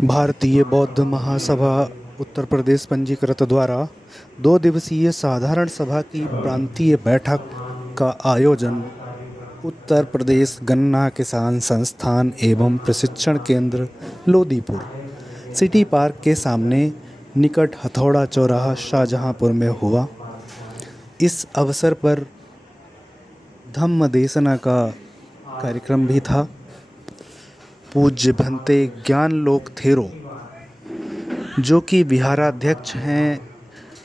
भारतीय बौद्ध महासभा उत्तर प्रदेश पंजीकृत द्वारा 2 दिवसीय साधारण सभा की प्रांतीय बैठक का आयोजन उत्तर प्रदेश गन्ना किसान संस्थान एवं प्रशिक्षण केंद्र लोदीपुर सिटी पार्क के सामने निकट हथौड़ा चौराहा शाहजहांपुर में हुआ। इस अवसर पर धम्म देसना का कार्यक्रम भी था। पूज्य भंते ज्ञानलोक थेरो जो कि विहाराध्यक्ष हैं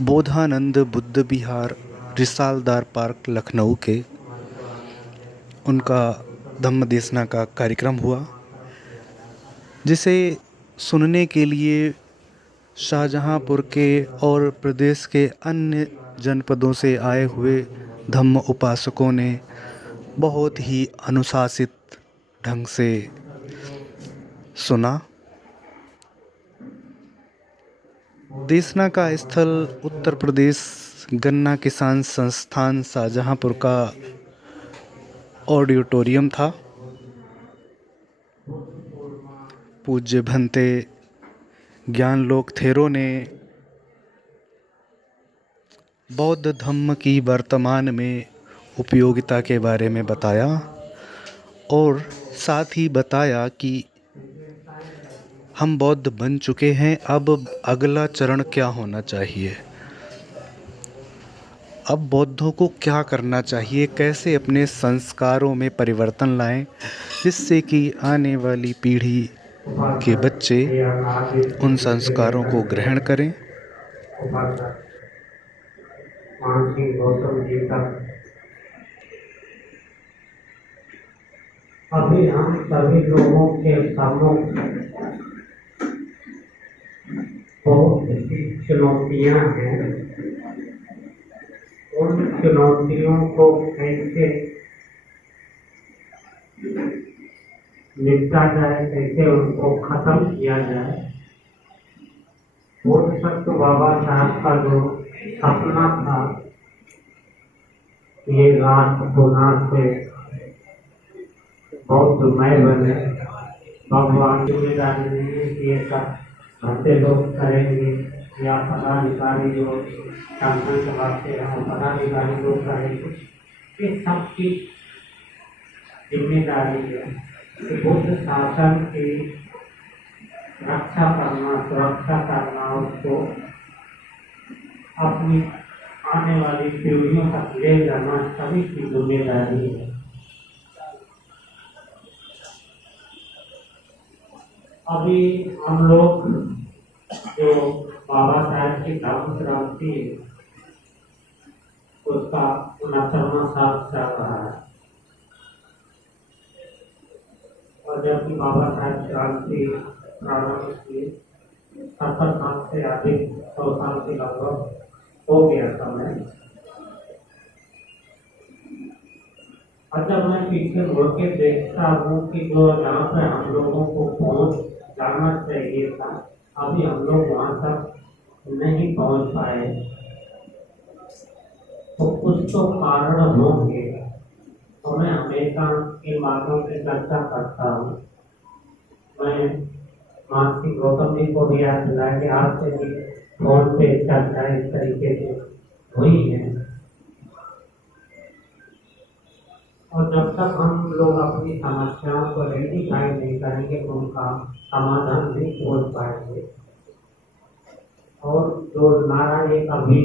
बोधानंद बुद्ध विहार रिसालदार पार्क लखनऊ के, उनका धम्म देसना का कार्यक्रम हुआ, जिसे सुनने के लिए शाहजहांपुर के और प्रदेश के अन्य जनपदों से आए हुए धम्म उपासकों ने बहुत ही अनुशासित ढंग से सुना। देसना का स्थल उत्तर प्रदेश गन्ना किसान संस्थान शाहजहांपुर का ऑडिटोरियम था। पूज्य भंते ज्ञानलोक थेरो ने बौद्ध धम्म की वर्तमान में उपयोगिता के बारे में बताया और साथ ही बताया कि हम बौद्ध बन चुके हैं, अब अगला चरण क्या होना चाहिए, अब बौद्धों को क्या करना चाहिए, कैसे अपने संस्कारों में परिवर्तन लाएं, जिससे कि आने वाली पीढ़ी के बच्चे उन संस्कारों को ग्रहण करें। अभी हम सभी लोगों के सम्मुख बहुत सी चुनौतियां हैं। उन चुनौतियों को कैसे निपटा जाए, कैसे उनको खत्म किया जाए। बोधिसत्व बाबा साहब का जो सपना था, ये राष्ट्र पुनः से बौद्धमय बने, भगवान जिम्मेदारी नहीं है कि ये सब भक्ते लोग करेंगे या पदाधिकारी जो शासन चलाते हैं पदाधिकारी लोग करेंगे। ये सबकी जिम्मेदारी है कि बुद्ध शासन की रक्षा करना, सुरक्षा करना, उसको अपनी आने वाली पीढ़ियों तक ले जाना सभी की जिम्मेदारी है। अभी हम लोग जो बाबा साहब की धम्म क्रांति उसका 69वां साल चल रहा है और जबकि बाबा साहब क्रांति प्रारंभ की 70 साल से अधिक 100 साल के लगभग हो गया समय। और जब मैं पीछे मुड़ के देखता हूँ कि जो जहाँ पे हम लोगों को पहुँच जाना चाहिए था, अभी हम लोग वहाँ तक नहीं पहुँच पाए, तो कुछ तो कारण होंगे। तो मैं हमेशा इन बातों की चर्चा करता हूँ। मैं महर्षि गौतम जी को भी याद दिलाया कि आपसे भी फोन पे चर्चा इस तरीके से हुई है, और जब तक हम लोग अपनी समस्याओं को रेक्टिफाई नहीं करेंगे तो उनका समाधान नहीं खोज पाएंगे। और जो नारा एक अभी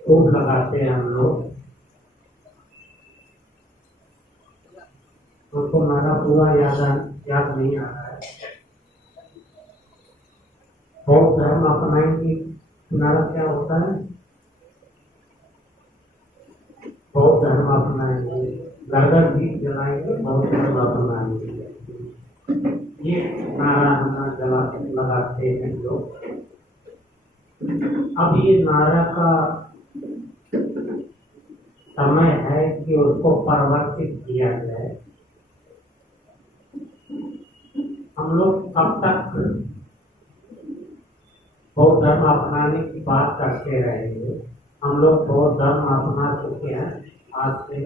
खूब लगाते हैं हम लोग, उनको नारा पूरा याद नहीं आ रहा है। बौद्ध धर्म अपनाएंगे, नारा क्या होता है? बौद्ध धर्म अपनाएंगे, घर दीप जलाएंगे, बौद्ध धर्म अपनाएंगे, ये नारा लगाते हैं लोग। अब ये नारा का समय है कि उसको परिवर्तित किया जाए। हम लोग कब तक बौद्ध धर्म अपनाने की बात करते रहेंगे? हम लोग बौद्ध धर्म अपना चुके हैं आज से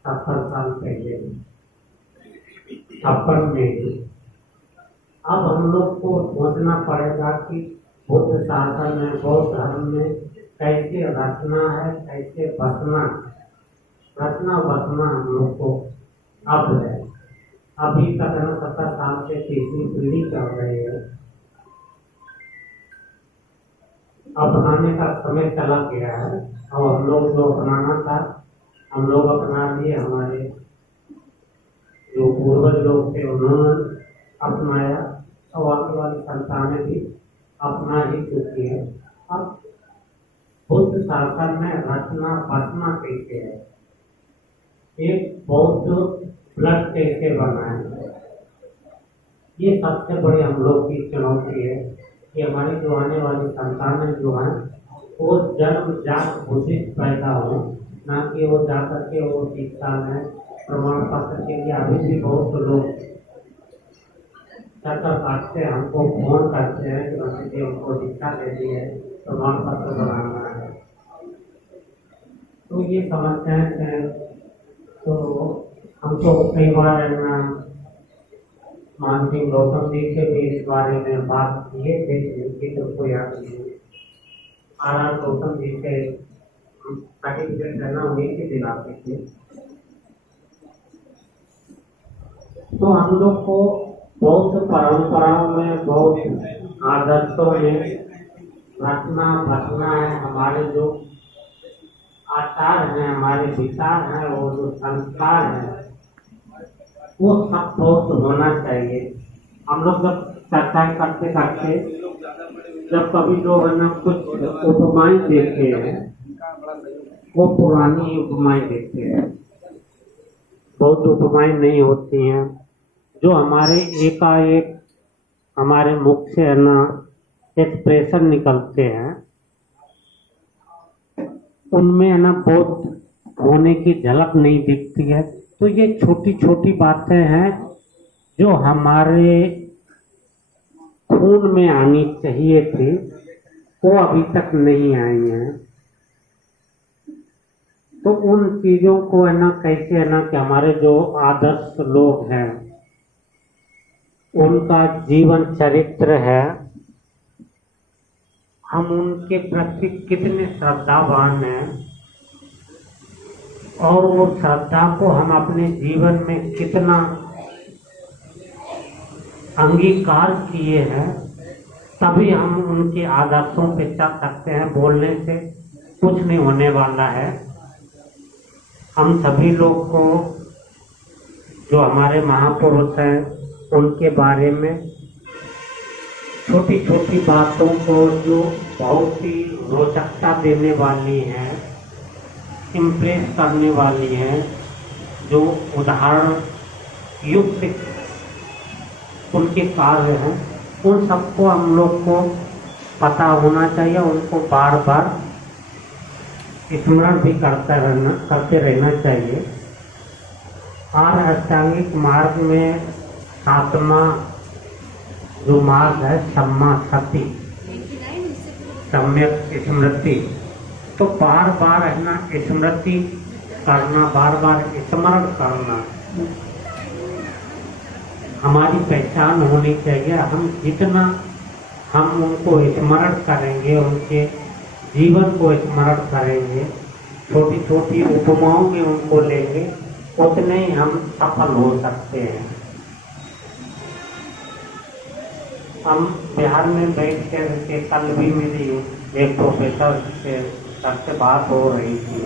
70 साल पहले, 56 में। अब हम लोग को सोचना पड़ेगा कि बुद्ध शासन में, बौद्ध धर्म में कैसे रचना है, कैसे बसना है। रचना बसना हम लोग को अब है। अभी तक 70 साल से तीसरी पीढ़ी चल रही है। अपनाने का समय चला गया है। और हम लोग जो अपनाना था हम लोग अपना लिए, हमारे जो पूर्वज लोग थे उन्होंने अपनाया, और आने वाली संतानें भी अपना ही चुकी है। अब बुद्ध शासन में रचना बसना कैसे है, एक बौद्ध ब्लड कैसे बनाए, ये सबसे बड़ी हम लोग की चुनौती है कि हमारी जो आने वाली संतानें जो हैं वो जन्मजात घोषित पैदा हो, ना कि वो जाकर के वो शिक्षा में प्रमाण पत्र के लिए। अभी भी बहुत लोग चक्कर काटते हैं, हमको फोन करते हैं कि मुझे उनको शिक्षा दे दी है, प्रमाण पत्र बनाना है। तो ये समस्याएं हैं। तो हमको कई बार है ना मान सिंह गौतम जी से भी इस बारे में बात किए थे, जिनकी तुमको याद नहीं। आर गौतम जी से सर्टिफिकेट करना उन्हीं से दिलाते थे। तो हम लोग को बौद्ध परंपराओं में, बौद्ध आदर्शों में रचना बसना है। हमारे जो आचार हैं, हमारे विचार हैं, वो जो संस्कार हैं, वो सब बौद्ध होना चाहिए। हम लोग जब चर्चा करते करते जब कभी लोग है ना कुछ उपमाएं देखते हैं, वो पुरानी उपमाएं देखते हैं, बौद्ध उपमाएं नहीं होती हैं। जो हमारे एकाएक हमारे मुख से है ना एक्सप्रेशन निकलते हैं, उनमें है ना बौद्ध होने की झलक नहीं दिखती है। तो ये छोटी छोटी बातें हैं जो हमारे खून में आनी चाहिए थी, वो अभी तक नहीं आई हैं। तो उन चीजों को है ना कैसे है ना कि हमारे जो आदर्श लोग हैं उनका जीवन चरित्र है, हम उनके प्रति कितने श्रद्धावान हैं और वो श्रद्धा को हम अपने जीवन में कितना अंगीकार किए हैं, तभी हम उनके आदर्शों पे चल सकते हैं। बोलने से कुछ नहीं होने वाला है। हम सभी लोग को जो हमारे महापुरुष हैं उनके बारे में छोटी छोटी बातों को जो बहुत ही रोचकता देने वाली हैं, इम्प्रेस करने वाली हैं, जो उदाहरण युक्त उनके कार्य हैं, उन सबको हम लोग को पता होना चाहिए। उनको बार बार स्मरण भी करते रहना चाहिए। और अष्टांगिक मार्ग में 7वां जो मार्ग है सम्मा सती, सम्यक स्मृति। तो बार बार है ना स्मृति करना, बार बार स्मरण करना हमारी पहचान होनी चाहिए। हम जितना हम उनको स्मरण करेंगे, उनके जीवन को स्मरण करेंगे, छोटी छोटी उपमाओं में उनको लेंगे, उतने ही हम सफल हो सकते हैं। हम बिहार में बैठ के कल भी मेरी एक प्रोफेसर से बात हो रही थी,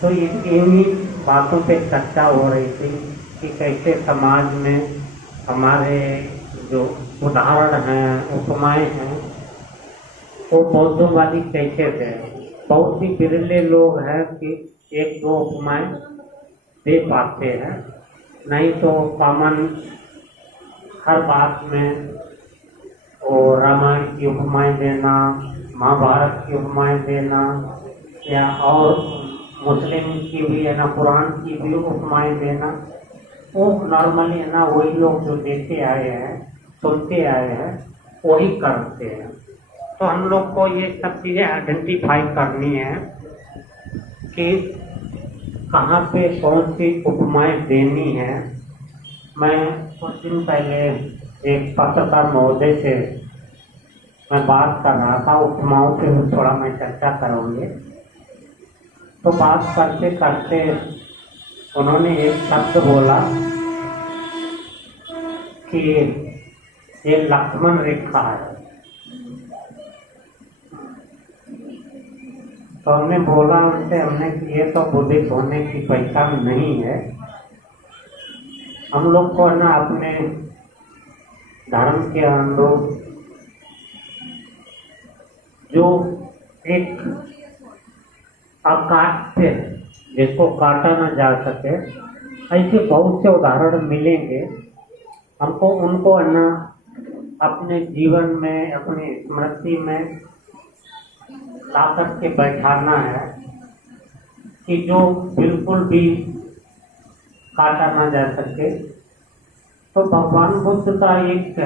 तो ये इन्हीं बातों पे चर्चा हो रही थी कि कैसे समाज में हमारे जो उदाहरण हैं, उपमाएं हैं, वो बौद्धों वाली कैसे थे। बहुत ही बिरले लोग हैं कि एक दो उपमाएं दे पाते हैं, नहीं तो कॉमन हर बात में वो रामायण की उपमाएं देना, महाभारत की उपमाएं देना, या और मुस्लिम की भी है ना पुराण की भी उपमाएं देना, वो नॉर्मली है ना वही लोग जो देते आए हैं, सुनते आए हैं, वही करते हैं। तो हम लोग को ये सब चीज़ें आइडेंटिफाई करनी है कि कहाँ पे कौन सी उपमाएं देनी है। मैं कुछ दिन पहले एक पत्रकार महोदय से मैं बात कर रहा था, उपमाओं पे थोड़ा मैं चर्चा करूँगी। तो बात करते करते उन्होंने एक शब्द बोला कि ये लक्ष्मण रेखा है। तो हमने बोला उनसे, हमने कि ये तो बुद्धिस्ट होने की पहचान नहीं है। हम लोग को ना अपने धर्म के अनुरूप जो एक अकाट्य जिसको काटा न जा सके, ऐसे बहुत से उदाहरण मिलेंगे। हमको उनको ना अपने जीवन में, अपनी स्मृति में ला करके बैठाना है कि जो बिल्कुल भी काटा ना जा सके। तो भगवान बुद्ध का एक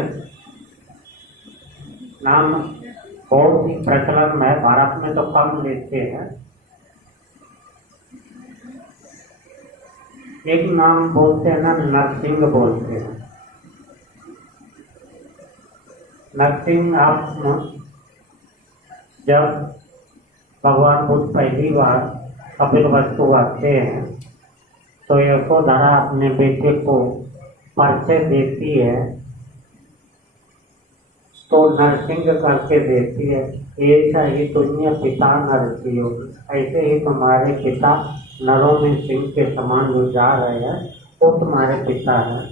नाम बहुत ही प्रचलन में, भारत में तो कम लेते हैं। एक नाम बोलते हैं ना, नरसिंह बोलते हैं। नरसिंह, आप जब भगवान बुद्ध पहली बार कपिलवस्तु आते हैं तो यशोधरा अपने बेटे को परिचय देती है, तो नरसिंह करके देती है। ऐसा ही तुझे पिता नरसिंह, ऐसे ही तुम्हारे पिता नरों में सिंह के समान जो जा रहे हैं वो तुम्हारे पिता हैं।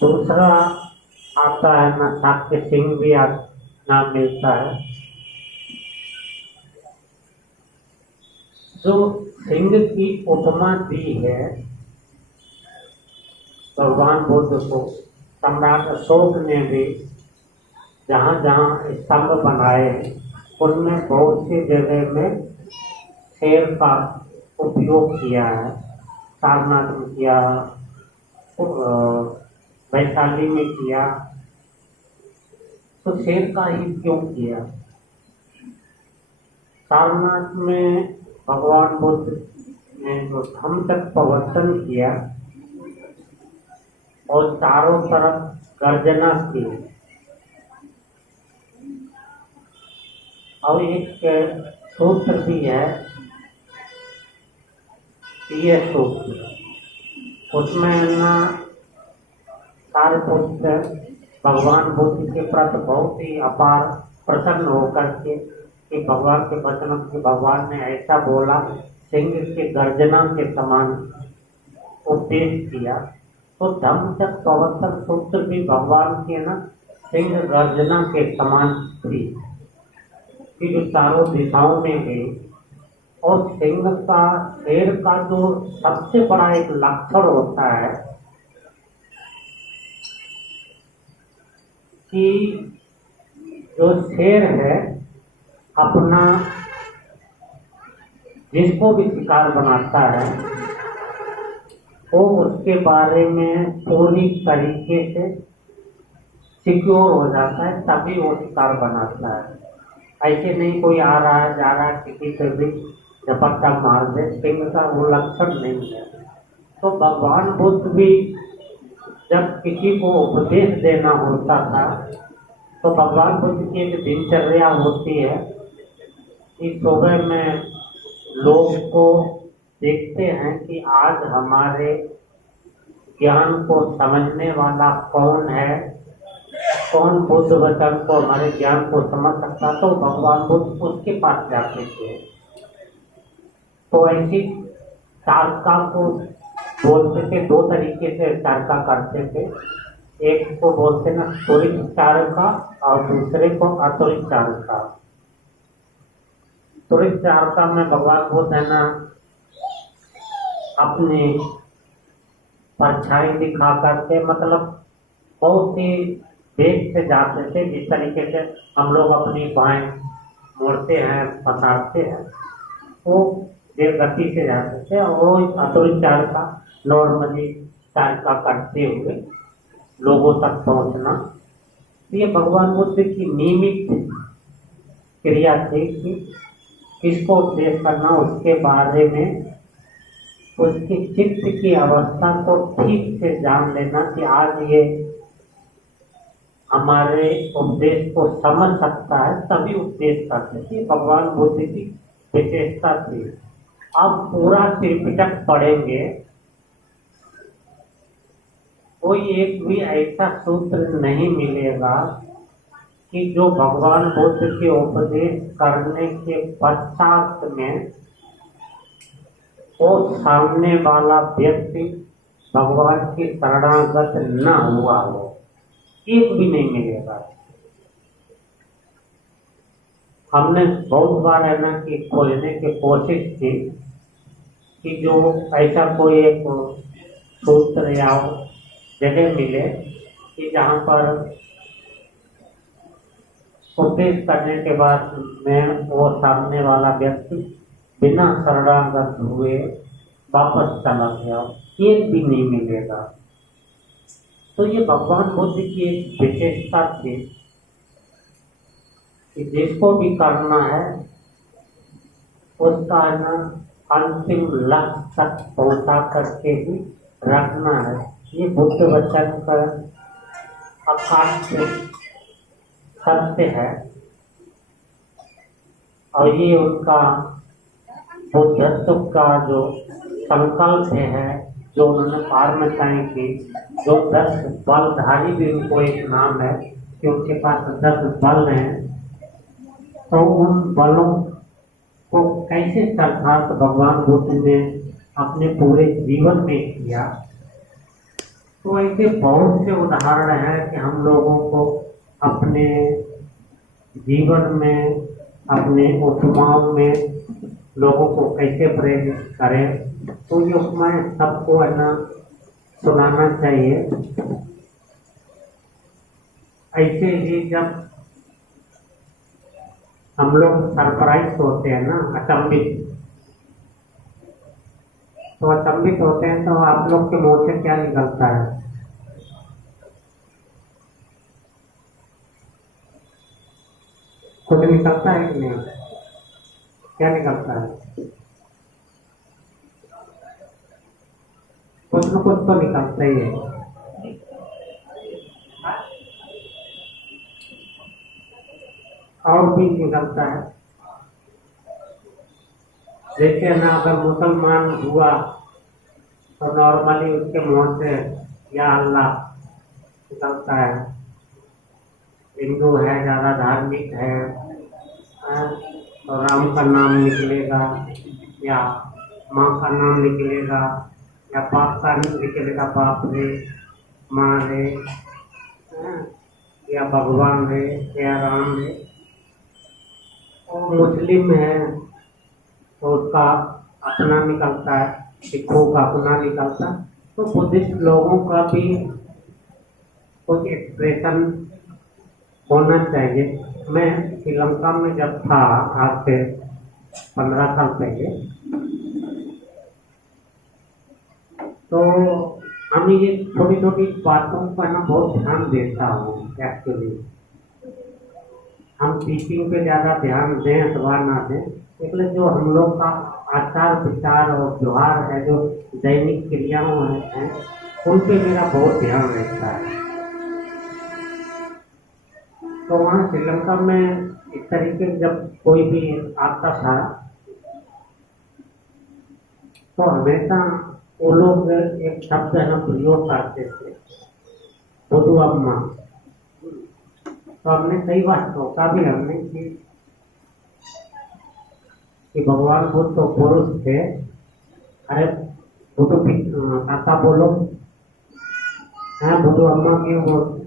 दूसरा आता है ना, साक्य सिंह भी नाम मिलता है। जो सिंह की उपमा दी है भगवान बुद्ध को, सम्राट अशोक ने भी जहाँ जहाँ स्तंभ बनाए उनमें बहुत सी जगह में शेर का उपयोग किया है। सारनाथ में किया, वैशाली में किया, तो शेर का ही क्यों किया? सारनाथ में भगवान बुद्ध ने जो धम्म तक प्रवर्तन किया और चारों तरफ गर्जना की, और एक सूत्र भी है, ये सूत्र, उसमें ना सारपुत्र भगवान बुद्ध के प्रति बहुत ही अपार प्रसन्न होकर के कि भगवान के वचनों से भगवान ने ऐसा बोला, सिंह के गर्जना के समान उपदेश किया। तो धम्म तक प्रवर्तन सूत्र भी भगवान के ना सिंह गर्जना के समान थी कि जो चारों दिशाओं में गई। और सिंह का, शेर का जो सबसे बड़ा एक लक्षण होता है कि जो शेर है अपना जिसको भी शिकार बनाता है वो उसके बारे में पूरी तरीके से सिक्योर हो जाता है, तभी वो शिकार बनाता है। ऐसे नहीं कोई आ रहा है जा रहा है किसी से भी झपट्टा मार दे, सिंह का वो लक्षण नहीं है। तो भगवान बुद्ध भी जब किसी को उपदेश देना होता था तो भगवान बुद्ध की एक दिनचर्या होती है कि सुबह में लोग को देखते हैं कि आज हमारे ज्ञान को समझने वाला कौन है, कौन बुद्ध वचन को, हमारे ज्ञान को समझ सकता, तो भगवान बुद्ध उसके पास जाते थे। तो ऐसी चार्का को बोलते थे, दो तरीके से चार्का करते थे। एक को बोलते ना त्वरित चार्का और दूसरे को अत्वरित चार्का। त्वरित चार्का में भगवान बुद्ध है ना अपनी परछाई दिखा करके, मतलब बहुत ही वेग से जाते थे, जिस तरीके से हम लोग अपनी बाएं मोड़ते हैं, पसारते हैं, वो देव गति से जाते थे। और वो अत्वरित चार्का नॉर्मली चार्का करते हुए लोगों तक पहुंचना। ये भगवान बुद्ध की नियमित क्रिया थी कि किसको उपदेश करना, उसके बारे में उसकी चित्त की अवस्था को ठीक से जान लेना कि आज ये हमारे उपदेश को समझ सकता है, तभी उपदेश करते थे। भगवान बुद्ध की विशेषता थी। अब पूरा त्रिपिटक पढ़ेंगे, कोई एक भी ऐसा सूत्र नहीं मिलेगा कि जो भगवान बुद्ध के उपदेश करने के पश्चात में वो सामने वाला व्यक्ति भगवान की शरणागत न हुआ हो, एक भी नहीं मिलेगा। हमने बहुत बार है ना कि खोलने की कोशिश की कि जो ऐसा कोई एक सूत्र या जगह मिले कि जहाँ पर उपदेश करने के बाद में वो सामने वाला व्यक्ति बिना शरणागत हुए वापस चला गया, एक भी नहीं मिलेगा। तो ये भगवान बुद्ध की एक विशेषता थी कि जिसको भी करना है उसका ना अंतिम लक्ष्य तक पहुंचा करके ही रखना है। ये बुद्ध वचन का अकाट्य सत्य है और ये उनका बुद्धत्व का जो संकल्प है, जो उन्होंने पारमिताएं की, जो 10 बलधारी भी उनको एक नाम है कि उनके पास 10 बल हैं, तो उन बलों को कैसे चरितार्थ भगवान बुद्ध ने अपने पूरे जीवन में किया। तो ऐसे बहुत से उदाहरण हैं कि हम लोगों को अपने जीवन में, अपने उपमाओं में लोगों को कैसे प्रेरित करें। तो ये उपमाएं सबको है ना सुनाना चाहिए। ऐसे ही जब हम लोग सरप्राइज होते हैं ना, अचंभित, तो अचंभित होते हैं तो आप लोग के मुंह से क्या निकलता है? कुछ निकलता है कि नहीं? क्या निकलता है? कुछ न कुछ तो निकलता ही है। और भी निकलता है। जैसे ना अगर मुसलमान हुआ तो नॉर्मली उसके मुंह से या अल्लाह निकलता है। हिंदू है, ज़्यादा धार्मिक है तो राम का नाम निकलेगा, या माँ का नाम निकलेगा, या बाप का नाम निकलेगा, बाप रे, माँ रे, या भगवान रे, या राम रे। और मुस्लिम है तो उसका अपना निकलता है, सिखों का अपना निकलता है। तो बुद्धिस्ट लोगों का भी कुछ एक्सप्रेशन होना चाहिए। मैं श्रीलंका में जब था, आज से 15 साल पहले, तो हम ये छोटी छोटी बातों पर ना बहुत ध्यान देता हूँ। एक्चुअली हम टीचिंग पे ज़्यादा ध्यान दें अथवा ना दें, इसलिए जो हम लोग का आचार विचार और व्यवहार है, जो दैनिक क्रियाओं हैं, उन पे मेरा बहुत ध्यान रहता है। तो वहाँ श्रीलंका में इस तरीके जब कोई भी आता था तो हमेशा वो लोग एक शब्द है ना प्रयोग करते थे, बुद्धू अम्मा। तो हमने कई बार सोचा भी हमने कि भगवान बुद्ध तो पुरुष थे, अरे बुद्धू काका बोलो, हाँ बुद्धू अम्मा क्यों बोलते?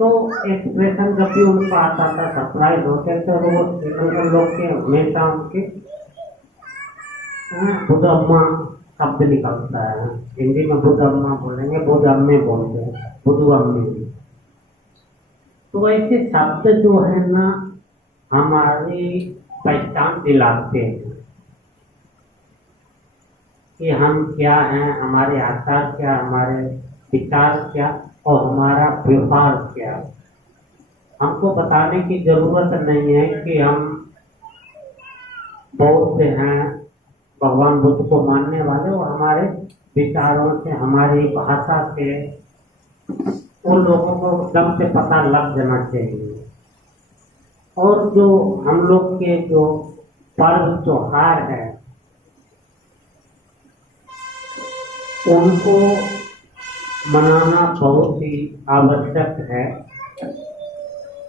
तो एक्सप्रेशन जब भी उनका आता था, सरप्राइज होते थे, तो वो श्रीलंकन लोग के हमेशा उनके बुद्ध अम्मा शब्द निकलता है। हिंदी में बुद्ध अम्मा बोलेंगे, बुद्ध अम्मे बोलते हैं, बुद्धू अम्मे। तो ऐसे शब्द जो है ना हमारी पहचान दिलाते हैं कि हम क्या हैं, हमारे आचार क्या, हमारे विचार क्या और हमारा व्यवहार क्या। हमको बताने की जरूरत नहीं है कि हम बौद्ध हैं भगवान बुद्ध को मानने वाले और हमारे विचारों से, हमारी भाषा से उन लोगों को एकदम से पता लग जाना चाहिए। और जो हम लोग के जो पर्व त्योहार है उनको मनाना बहुत ही आवश्यक है।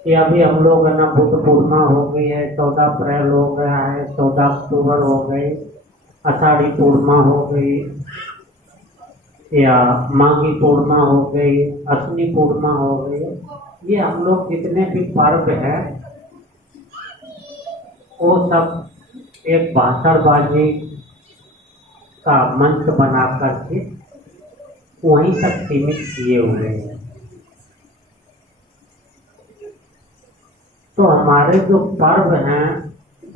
कि अभी हम लोग है ना, बुद्ध पूर्णिमा हो गई है, 14 अप्रैल हो गया है, 14 अक्टूबर हो गई, आषाढ़ी पूर्णिमा हो गई, या माघी पूर्णिमा हो गई, अश्विनी पूर्णिमा हो गई। ये हम लोग जितने भी पर्व हैं वो सब एक भाषणबाजी का मंच बना करके वहीं तक सीमित किए हुए हैं। तो हमारे जो पर्व हैं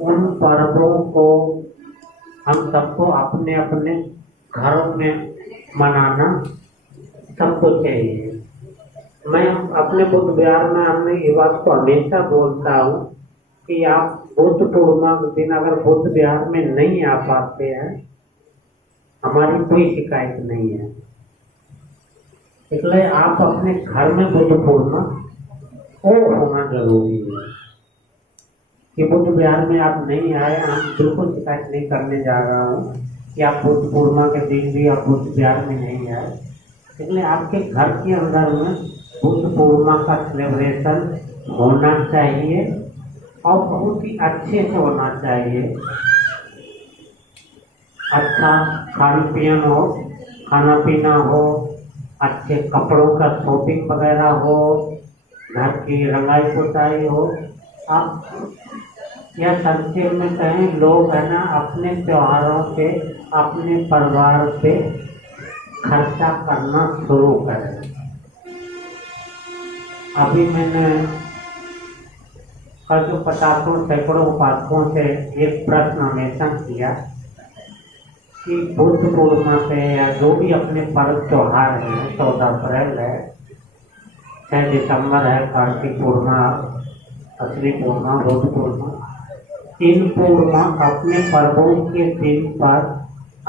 उन पर्वों को हम सबको अपने अपने घरों में मनाना सबको चाहिए। मैं अपने बुद्ध विहार में हमने ये बात को हमेशा बोलता हूँ कि आप बुद्ध पूर्णिमा के दिन अगर बुद्ध विहार में नहीं आ पाते हैं, हमारी कोई शिकायत नहीं है। इसलिए आप अपने घर में बुद्ध पूर्णिमा वो होना जरूरी है। कि बुद्ध विहार में आप नहीं आए, हम बिल्कुल शिकायत नहीं करने जा रहा हूँ कि आप बुद्ध पूर्णिमा के दिन भी आप बुद्ध विहार में नहीं आए। इसलिए आपके घर के अंदर में बुद्ध पूर्णिमा का सेलिब्रेशन होना चाहिए और बहुत ही अच्छे से होना चाहिए। अच्छा खाना पीना हो, अच्छे कपड़ों का शॉपिंग वगैरह हो, घर की रंगाई पुताई हो। आप यह संक्षेप में कहें, लोग है ना अपने त्योहारों पे, अपने परिवार पे खर्चा करना शुरू करें। अभी मैंने कल जो 50 सैकड़ों उपासकों से एक प्रश्न अन्वेषण किया कि बुद्ध पूर्णिमा पे या जो भी अपने पर्व त्योहार हैं, 14 अप्रैल है, 6 दिसंबर है, कार्तिक पूर्णिमा, अश्विनी पूर्णिमा, बुद्ध पूर्णिमा, इन पूर्णिमा अपने पर्वों के दिन पर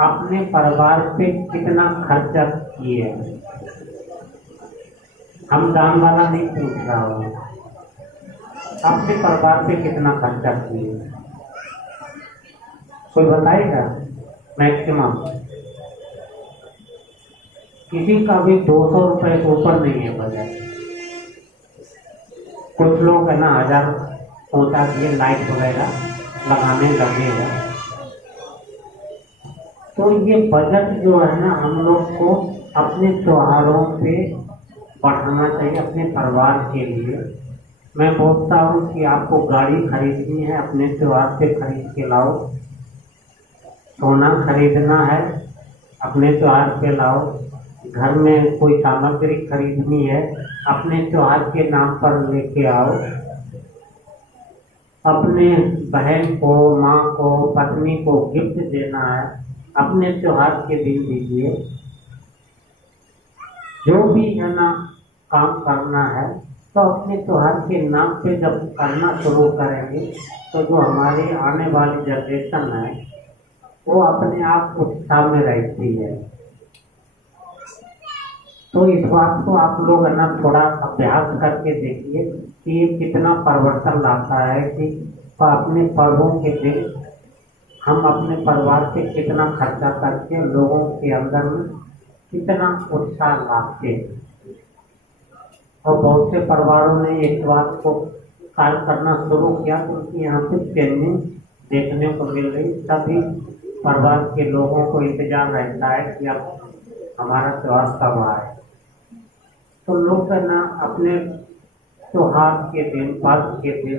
अपने परिवार पे कितना खर्चा किए हैं। हम दान वाला नहीं पूछ रहा हूँ, अपने परिवार पे कितना खर्चा किए, कोई बताएगा? मैक्सिमम किसी का भी 200 रुपये से ऊपर नहीं है बजट। कुछ लोग है ना 1000 सोचा दिए लाइट वगैरह लगाने लगे हैं। तो ये बजट जो है ना हम लोग को अपने त्योहारों पे बढ़ाना चाहिए अपने परिवार के लिए। मैं बोलता हूँ कि आपको गाड़ी खरीदनी है, अपने त्योहार पे खरीद के लाओ। सोना खरीदना है, अपने त्योहार पे लाओ। घर में कोई सामग्री खरीदनी है, अपने त्योहार के नाम पर लेके आओ। अपने बहन को, माँ को, पत्नी को गिफ्ट देना है, अपने त्योहार के दिन दीजिए। जो भी है ना काम करना है तो अपने त्योहार के नाम पे जब करना शुरू करेंगे तो जो हमारी आने वाली जनरेशन है वो अपने आप उत्साह में रहती है। तो इस बात को आप लोग है ना थोड़ा अभ्यास करके देखिए कि ये कितना परिवर्तन लाता है कि अपने पर्वों के दिन हम अपने परिवार पे कितना खर्चा करके लोगों के अंदर में कितना उत्साह लाते हैं। और बहुत से परिवारों ने इस बात को कार्य करना शुरू किया तो उनकी यहाँ पे चेंजिंग देखने को मिल रही। सभी परिवार के लोगों को इंतजार रहता है कि अब हमारा त्योहार कब आए। तो लोग है ना अपने त्योहार के दिन, पर्व के दिन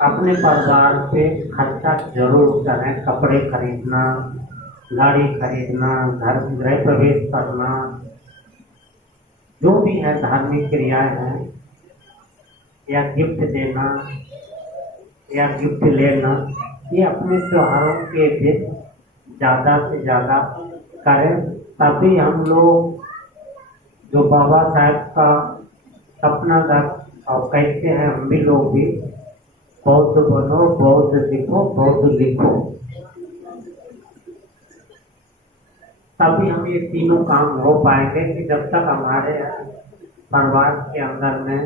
अपने परिवार पे खर्चा जरूर करें। कपड़े खरीदना, गाड़ी खरीदना, घर गृह प्रवेश करना, जो भी है धार्मिक क्रियाएं हैं, या गिफ्ट देना या गिफ्ट लेना, ये अपने त्योहारों के दिन ज़्यादा से ज़्यादा करें। तभी हम लोग जो बाबा साहब का सपना था और कहते हैं हम भी लोग भी, बौद्ध बनो, बौद्ध सीखो, बौद्ध लिखो। तभी हम ये तीनों काम हो पाएंगे कि जब तक हमारे परिवार के अंदर में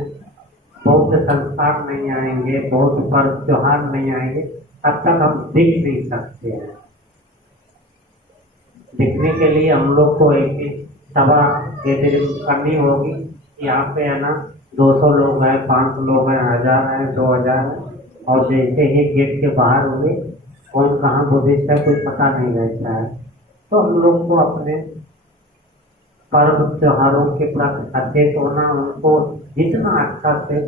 बौद्ध संस्कार नहीं आएंगे, बौद्ध पर्व त्योहार नहीं आएंगे, तब तक हम दिख नहीं सकते हैं। दिखने के लिए हम लोग को एक सभा गैदरिंग करनी होगी। यहाँ पे है ना 200 लोग हैं, 500 लोग हैं, 1000 हैं, 2000 हैं, और जैसे ही गेट के बाहर हुए कौन कहाँ बुद्धिस्ट है कोई पता नहीं रहता है। तो हम लोग को अपने पर्व त्योहारों के प्रति सचेत होना, उनको जितना अच्छा से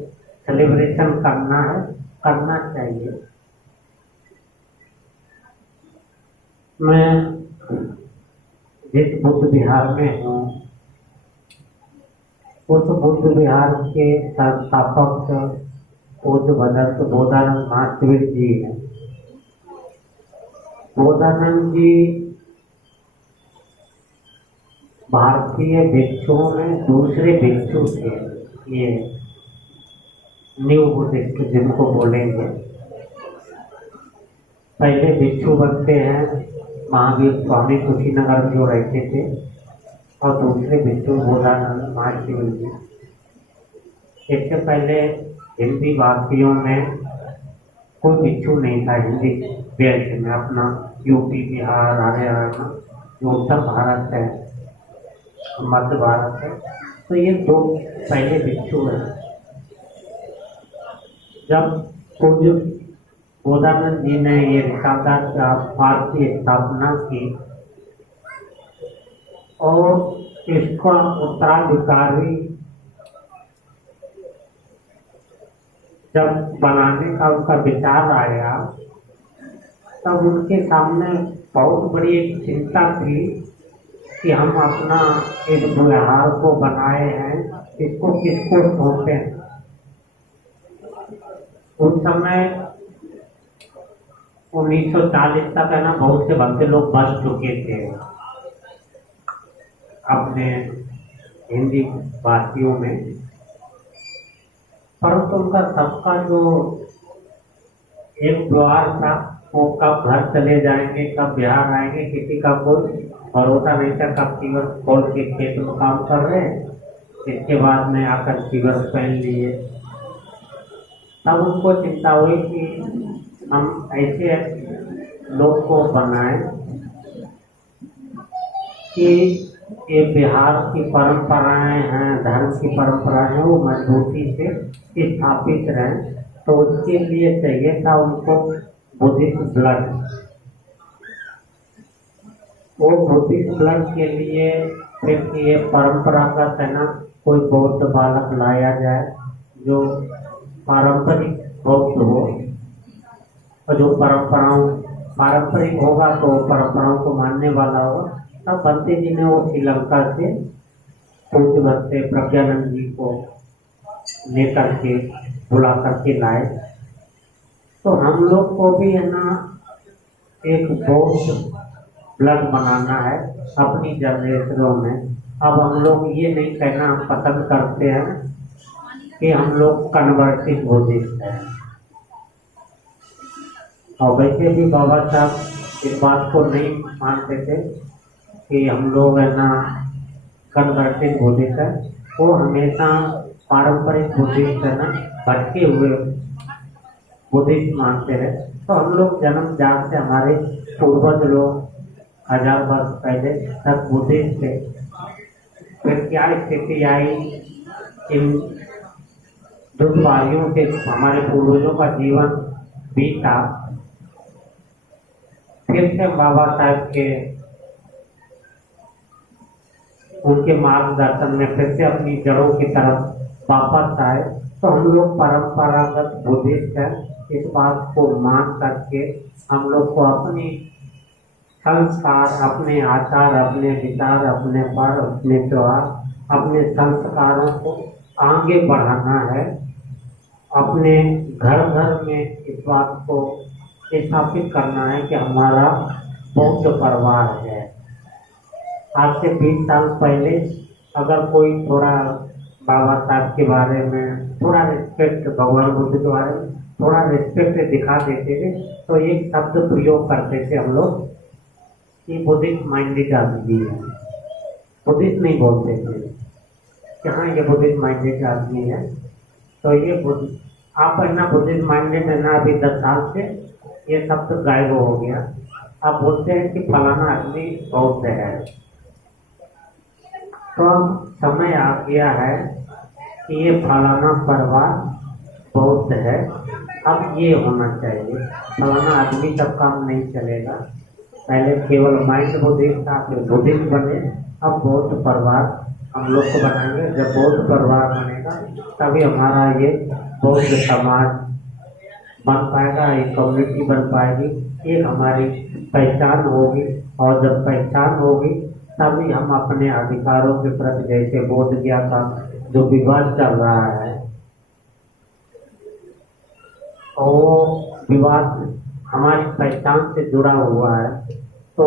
सेलिब्रेशन करना है करना चाहिए। मैं जिस बुद्ध विहार में हूँ उस बुद्ध विहार के संस्थापक पूज्य भगत बोधानंद महावीर जी हैं। बोधानंद जी भारतीय भिक्षुओं में दूसरे भिक्षु थे। ये न्यू बुद्धिस्ट जिनको बोलेंगे, पहले भिक्षु बनते हैं महावीर स्वामी कुशीनगर में जो रहते थे, और दूसरे भिक्षु बोधानंद महावीर जी। इससे पहले हिंदी भाषियों में कोई भिक्षु नहीं था। हिंदी बेल्ट में अपना यूपी बिहार हरियाणा जो उत्तर भारत है, मध्य भारत है, तो ये दो पहले भिक्षु हैं। जब पूज्य बोधानंद जी ने ये विशाखा पाठ की स्थापना की और इसका उत्तराधिकारी जब बनाने का उनका विचार आया, तब उनके सामने बहुत बड़ी एक चिंता थी कि हम अपना इस विहार को बनाए हैं, इसको किसको सौंपें। उस समय 1940 तक है ना बहुत से भक्त लोग बच चुके थे अपने हिंदी भाषियों में, परंतु उनका सबका जो एक व्यवहार था वो कब घर चले जाएंगे कब बिहार आएंगे किसी का कोई भरोसा नहीं था। कब फीवर खोल के खेत में काम कर रहे हैं, इसके बाद में आकर फीवर पहन लिए। तब उनको चिंता हुई कि हम ऐसे लोग को बनाएं कि ये बिहार की परंपराएं हैं, धर्म की परंपराएं हैं, वो मजबूती से स्थापित रहें। तो उसके लिए चाहिए था उनको बुद्धिस्ट ब्लड। वो बुद्धिस्ट ब्लड के लिए फिर ये परंपरागत है ना कोई बौद्ध बालक लाया जाए जो पारंपरिक बौद्ध हो, और जो पारंपरिक होगा तो परंपराओं को मानने वाला होगा। तब बंते जी ने वो श्रीलंका से पूज्य भक्त प्रज्ञानंद जी को लेकर के बुला करके लाए। तो हम लोग को भी है ना एक बौद्ध ब्लड बनाना है अपनी जनरेशनों में। अब हम लोग ये नहीं कहना पसंद करते हैं कि हम लोग कन्वर्टेड बुद्धिस्ट हैं, और वैसे भी बाबा साहब इस बात को नहीं मानते थे कि हम लोग है ना कन्वर्टेड बुद्धिस्ट है। वो हमेशा पारंपरिक बुद्धिस्ट है ना भटके हुए बुद्धिस्ट मानते रहे। तो हम लोग जन्म जात से हमारे पूर्वज लोग 1000 वर्ष पहले तक बुद्धिस्ट थे। फिर क्या स्थिति आई, इन दुष्वारियों से हमारे पूर्वजों का जीवन बीता। फिर से बाबा साहब के उनके मार्गदर्शन में फिर से अपनी जड़ों की तरफ वापस आए। तो हम लोग परंपरागत बुद्धिस्ट हैं, इस बात को मान करके हम लोग को अपनी संस्कार, अपने आचार, अपने विचार, अपने पर्व, अपने त्योहार, अपने संस्कारों को आगे बढ़ाना है। अपने घर घर में इस बात को स्थापित करना है कि हमारा बौद्ध परिवार है। आज से 20 साल पहले अगर कोई थोड़ा बाबा साहब के बारे में थोड़ा रिस्पेक्ट, भगवान बुद्ध के बारे में थोड़ा रिस्पेक्ट दिखा देते थे तो एक शब्द प्रयोग करते थे हम लोग ये बुद्धिस्ट माइंडेड आदमी है, बुद्धिस्ट नहीं बोलते थे कि हाँ ये बुद्धिस्ट माइंडेड आदमी है। तो ये आप है ना बुद्धिस्ट माइंडेड है ना, अभी 10 साल से ये शब्द गायब हो गया। आप बोलते हैं कि फलाना आदमी बौद्ध है। तो अब समय आ गया है कि ये फलाना परिवार बौद्ध है, अब ये होना चाहिए। फलाना आदमी सब काम नहीं चलेगा। पहले केवल माइंड बुद्धिस्ट था, फिर बुद्धिस्ट बने, अब बौद्ध परिवार हम लोग को बनाएंगे। जब बौद्ध परिवार बनेगा तभी हमारा ये बौद्ध समाज बन पाएगा, एक कम्युनिटी बन पाएगी, एक हमारी पहचान होगी। और जब पहचान होगी तभी हम अपने अधिकारों के प्रति, जैसे बोध गया का जो विवाद चल रहा है, वो विवाद हमारी पहचान से जुड़ा हुआ है, तो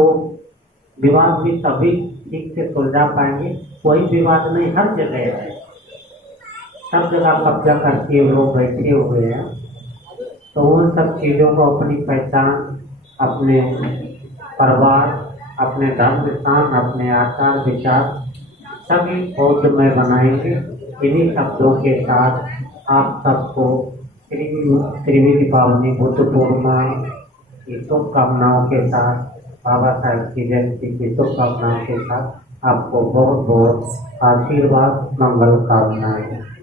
विवाद भी तभी ठीक से सुलझा पाएंगे। कोई विवाद नहीं, हर जगह है, सब जगह कब्जा करके लोग बैठे हुए हैं। तो उन सब चीज़ों को अपनी पहचान, अपने परिवार, अपने धर्म स्थान, अपने आचार विचार सभी बौद्ध में बनाएंगे। इन्हीं शब्दों के साथ आप सबको त्रिवेदी पावनी बुद्ध पूर्णिमा की शुभकामनाओं के साथ, बाबा साहेब की जयंती की शुभकामनाओं के साथ आपको बहुत बहुत आशीर्वाद, मंगल कामनाएं।